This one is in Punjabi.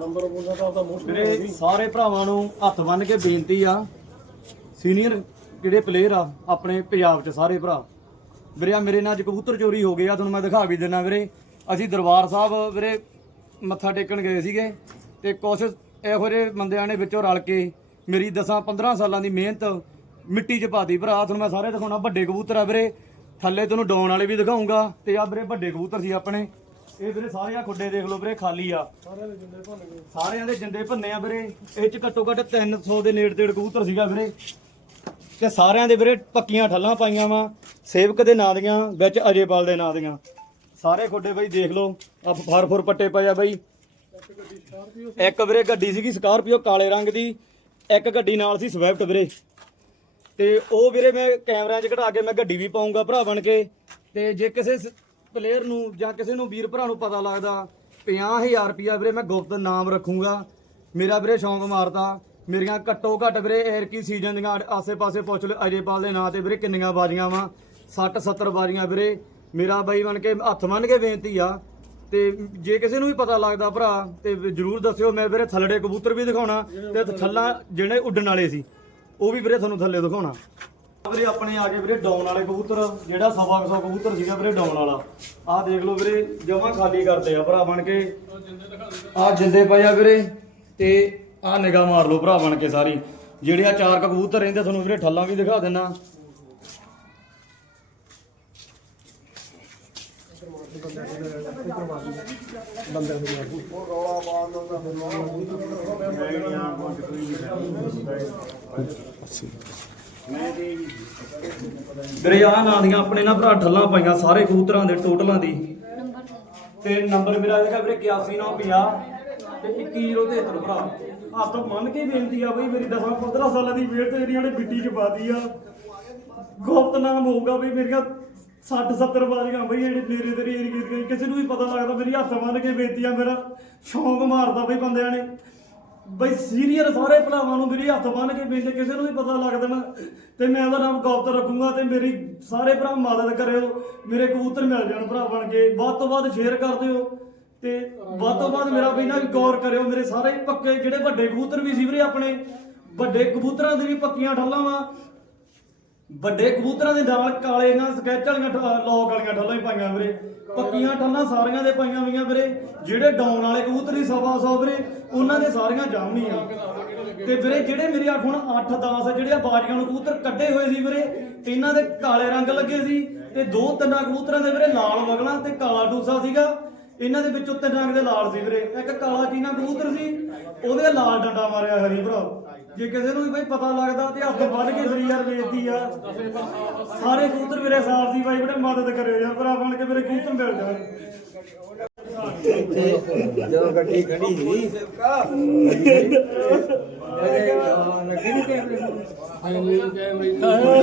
ਨੰਬਰ ਬੋਲਣਾ ਤਾਂ ਆਪਦਾ ਮੋਸਟ ਸਾਰੇ ਭਰਾਵਾਂ ਨੂੰ ਹੱਥ ਬੰਨ ਕੇ ਬੇਨਤੀ ਆ ਸੀਨੀਅਰ ਜਿਹੜੇ ਪਲੇਅਰ ਆ ਆਪਣੇ ਪੰਜਾਬ 'ਚ ਸਾਰੇ ਭਰਾ ਵੀਰੇ ਆ ਮੇਰੇ ਨਾਲ ਜ ਕਬੂਤਰ ਚੋਰੀ ਹੋ ਗਏ ਆ ਤੁਹਾਨੂੰ ਮੈਂ ਦਿਖਾ ਵੀ ਦਿੰਨਾ ਵੀਰੇ ਅਸੀਂ ਦਰਬਾਰ ਸਾਹਿਬ ਵੀਰੇ ਮੱਥਾ ਟੇਕਣ ਗਏ ਸੀਗੇ ਤੇ ਕੁਛ ਇਹੋ ਜਿਹੇ ਬੰਦਿਆਂ ਨੇ ਵਿੱਚੋਂ ਰਲ ਕੇ ਮੇਰੀ ਦਸਾਂ 15 ਸਾਲਾਂ ਦੀ ਮਿਹਨਤ ਮਿੱਟੀ 'ਚ ਦਿੱਤੀ ਭਰਾ ਤੁਹਾਨੂੰ ਮੈਂ ਸਾਰੇ ਦਿਖਾਉਣਾ ਵੱਡੇ ਕਬੂਤਰ ਆ ਵੀਰੇ ਥੱਲੇ ਤੁਹਾਨੂੰ ਡਾਉਣ ਵਾਲੇ ਵੀ ਦਿਖਾਉਂਗਾ ਤੇ ਆ ਵੀਰੇ ਵੱਡੇ ਕਬੂਤਰ ਸੀ ਆਪਣੇ ਇਹ ਵੀਰੇ ਸਾਰੇ ਆ ਖੁੱਡੇ ਦੇਖ ਲਓ ਵੀਰੇ ਖਾਲੀ ਆ ਸਾਰਿਆਂ ਦੇ ਜਿੰਦੇ ਸਾਰਿਆਂ ਦੇ ਭੰਨੇ ਆ ਵੀਰੇ ਇਹ ਚ ਘੱਟੋ ਘੱਟ 300 ਦੇ ਨੇੜੇ ਤੇੜ ਕਬੂਤਰ ਸੀਗਾ ਵੀਰੇ ਤੇ ਸਾਰਿਆਂ ਦੇ ਵੀਰੇ ਪੱਕੀਆਂ ਠੱਲਾਂ ਪਾਈਆਂ ਵਾ ਸੇਵਕ ਦੇ ਨਾਂ ਦੀਆਂ ਵਿੱਚ ਅਜੇਪਾਲ ਦੇ ਨਾਂ ਦੀਆਂ ਸਾਰੇ ਖੁੱਡੇ ਬਈ ਦੇਖ ਲਓ ਆ ਫਾਰ ਫੋਰ ਪੱਟੇ ਪਏ ਆ ਬਈ ਇੱਕ ਵੀਰੇ ਗੱਡੀ ਸੀਗੀ ਸਕਾਰਪੀਓ ਕਾਲੇ ਰੰਗ ਦੀ ਇੱਕ ਗੱਡੀ ਨਾਲ ਸੀ ਸਵਿਫਟ ਵੀਰੇ ਤੇ ਉਹ ਵੀਰੇ ਮੈਂ ਕੈਮਰਿਆਂ 'ਚ ਘਟਾ ਕੇ ਮੈਂ ਗੱਡੀ ਵੀ ਪਾਉਂਗਾ ਭਰਾ ਬਣ ਕੇ ਤੇ ਜੇ ਕਿਸੇ ਪਲੇਅਰ ਨੂੰ ਜਾਂ ਕਿਸੇ ਨੂੰ ਵੀਰ ਭਰਾ ਨੂੰ ਪਤਾ ਲੱਗਦਾ 50000 ਰੁਪਿਆ ਵੀਰੇ ਮੈਂ ਗੁਪਤ ਨਾਮ ਰੱਖੂੰਗਾ ਮੇਰਾ ਵੀਰੇ ਸ਼ੌਂਕ ਮਾਰਦਾ ਮੇਰੀਆਂ ਘੱਟੋ ਘੱਟ ਵੀਰੇ ਏਰ ਕੀ ਸੀਜ਼ਨ ਦੀਆਂ ਆਸੇ-ਪਾਸੇ ਪੁੱਛ ਲਓ ਅਜੇਪਾਲ ਦੇ ਨਾਂ ਤੇ ਵੀਰੇ ਕਿੰਨੀਆਂ ਬਾਜ਼ੀਆਂ ਵਾ 60 70 ਬਾਜ਼ੀਆਂ ਵੀਰੇ ਮੇਰਾ ਬਾਈ ਬਣ ਕੇ ਹੱਥ ਮੰਨ ਕੇ ਬੇਨਤੀ ਆ ਤੇ ਜੇ ਕਿਸੇ ਨੂੰ ਵੀ ਪਤਾ ਲੱਗਦਾ ਭਰਾ ਤੇ ਜਰੂਰ ਦੱਸਿਓ ਮੈਂ ਵੀਰੇ ਥੱਲੜੇ ਕਬੂਤਰ ਵੀ ਦਿਖਾਉਣਾ ਤੇ ਥੱਲਾ ਜਿਹੜੇ ਉੱਡਣ ਵਾਲੇ ਸੀ ਉਹ ਵੀ ਵੀਰੇ ਤੁਹਾਨੂੰ ਥੱਲੇ ਦਿਖਾਉਣਾ ਵੀਰੇ ਆਪਣੇ ਆ ਗਏ ਵੀਰੇ ਡਾਊਨ ਵਾਲੇ ਕਬੂਤਰ ਜਿਹੜਾ ਸਵਾ ਕੁ ਕਬੂਤਰ ਸੀਗਾ ਵੀਰੇ ਡਾਊਨ ਵਾਲਾ ਆਹ ਦੇਖ ਲਓ ਵੀਰੇ ਜਮਾ ਖਾਲੀ ਕਰਦੇ ਆ ਭਰਾ ਬਣ ਕੇ ਆਹ ਜਿੰਦੇ ਪਏ ਆ ਵੀਰੇ ਤੇ ਆਹ ਨਿਗਾਹ ਮਾਰ ਲਓ ਭਰਾ ਬਣ ਕੇ ਸਾਰੀ ਜਿਹੜੇ ਆ ਚਾਰ ਕਬੂਤਰ ਰਹਿੰਦੇ ਤੁਹਾਨੂੰ ਵੀਰੇ ਠੱਲਾਂ ਵੀ ਦਿਖਾ ਦਿੰਨਾ ਆ ਨਾਂ ਦੀਆਂ ਆਪਣੇ ਨਾਲ ਭਰਾ ਠੱਲਾਂ ਪਾਈਆਂ ਸਾਰੇ ਕਬੂਤਰਾਂ ਦੇ ਟੋਟਲਾਂ ਦੀ ਤੇ ਨੰਬਰ ਮੇਰਾ ਇਹਦਾ ਵੀਰੇ 81950 ਤੇ 2173 ਭਰਾ ਆਪ ਤੋਂ ਮੰਨ ਕੇ ਬੇਨਤੀ ਆ ਬਈ ਮੇਰੀ 10 15 ਸਾਲਾਂ ਦੀ ਵੇਟ ਤੇ ਜਿਹੜੀਆਂ ਨੇ ਬਿੱਟੀ ਚ ਪਾਦੀ ਆ ਗੁਪਤ ਨਾਮ ਹੋਊਗਾ ਬਈ ਮੇਰੀਆਂ 60 70 ਬਾਜੀਆਂ ਬਈ ਜਿਹੜੇ ਮੇਰੇ ਤੇਰੇ ਏਰੀਏ ਦੀਆਂ ਕਿਸੇ ਨੂੰ ਵੀ ਪਤਾ ਲੱਗਦਾ ਮੇਰੀ ਹੱਥ ਬੰਨ ਕੇ ਬੇਨਤੀ ਆ ਮੇਰਾ ਸ਼ੌਂਕ ਮਾਰਦਾ ਬਈ ਬੰਦਿਆਂ ਨੇ ਬਈ ਸੀਨੀਅਰ ਸਾਰੇ ਭਲਾਵਾਂ ਨੂੰ ਮੇਰੀ ਹੱਥ ਬੰਨ ਕੇ ਬੈਠੇ ਕਿਸੇ ਨੂੰ ਵੀ ਪਤਾ ਲੱਗ ਦੇਣਾ ਤੇ ਮੈਂ ਉਹਦਾ ਨਾਮ ਗੌਪਤ ਰੱਖੂੰਗਾ ਤੇ ਮੇਰੀ ਸਾਰੇ ਭਰਾ ਮਦਦ ਕਰਿਓ ਮੇਰੇ ਕਬੂਤਰ ਮਿਲ ਜਾਣ ਭਰਾ ਬਣ ਕੇ ਵੱਧ ਤੋਂ ਵੱਧ ਸ਼ੇਅਰ ਕਰ ਦਿਓ ਤੇ ਵੱਧ ਤੋਂ ਵੱਧ ਮੇਰਾ ਵੀ ਨਾ ਗੌਰ ਕਰਿਓ ਮੇਰੇ ਸਾਰੇ ਪੱਕੇ ਜਿਹੜੇ ਵੱਡੇ ਕਬੂਤਰ ਵੀ ਸੀ ਵੀਰੇ ਆਪਣੇ ਵੱਡੇ ਕਬੂਤਰਾਂ ਦੀ ਵੀ ਪੱਕੀਆਂ ਠੱਲਾਂ ਵਾ ਵੱਡੇ ਕਬੂਤਰਾਂ ਦੇ ਨਾਲ ਕਾਲੇ ਨਾਲ ਸਕੈਚ ਵਾਲੀਆਂ ਲੋਕ ਵਾਲੀਆਂ ਡੱਲਾਂ ਹੀ ਪਾਈਆਂ ਵੀਰੇ ਪੱਕੀਆਂ ਟੰਨਾਂ ਸਾਰੀਆਂ ਦੇ ਪਾਈਆਂ ਹੋਈਆਂ ਵੀਰੇ ਜਿਹੜੇ ਡਾਉਣ ਵਾਲੇ ਕਬੂਤਰੀ ਸਵਾ ਸੌ ਵੀਰੇ ਉਹਨਾਂ ਦੇ ਸਾਰੀਆਂ ਜਾਮਣੀ ਆ ਤੇ ਵੀਰੇ ਜਿਹੜੇ ਮੇਰੇ ਅੱਖ ਹੁਣ 8 10 ਜਿਹੜੇ ਆ ਬਾਜੀਆਂ ਨੂੰ ਕਬੂਤਰ ਕੱਢੇ ਹੋਏ ਸੀ ਵੀਰੇ ਇਹਨਾਂ ਦੇ ਕਾਲੇ ਰੰਗ ਲੱਗੇ ਸੀ ਤੇ ਦੋ ਤਿੰਨ ਕਬੂਤਰਾਂ ਦੇ ਵੀਰੇ ਲਾਲ ਵਗਲਾਂ ਤੇ ਕਾਲਾ ਟੂਸਾ ਸੀਗਾ ਇਹਨਾਂ ਦੇ ਵਿੱਚੋਂ ਤਿੰਨ ਰੰਗ ਦੇ ਲਾਲ ਸੀ ਵੀਰੇ ਇੱਕ ਕਾਲਾ ਜੀਨਾ ਕਬੂਤਰ ਸੀ ਉਹਦੇ ਲਾਲ ਡੰਡਾ ਮਾਰਿਆ ਹਰੀ ਭਰਾ ਜੇ ਕਿਸੇ ਨੂੰ ਵੀ ਬਾਈ ਪਤਾ ਲੱਗਦਾ ਤੇ ਹੱਥ ਵੱਢ ਕੇ ਫਰੀ ਯਾਰ ਵੇਚਦੀ ਆ ਸਾਰੇ ਕੂਤਰ ਮੇਰੇ ਸਾਫ ਦੀ ਬਾਈ ਬੜੇ ਮਦਦ ਕਰਿਓ ਯਾਰ ਭਰਾ ਬਣ ਕੇ ਮੇਰੇ ਕੂਤਰ ਮਿਲ ਜਾਣ ਜਦੋਂ ਗੱਡੀ ਖੜੀ ਸੀ ਇਹ ਲੱਗਣੀ ਕੈਮਰੇ ਫਾਈਨਲੀ ਕੈਮਰੇ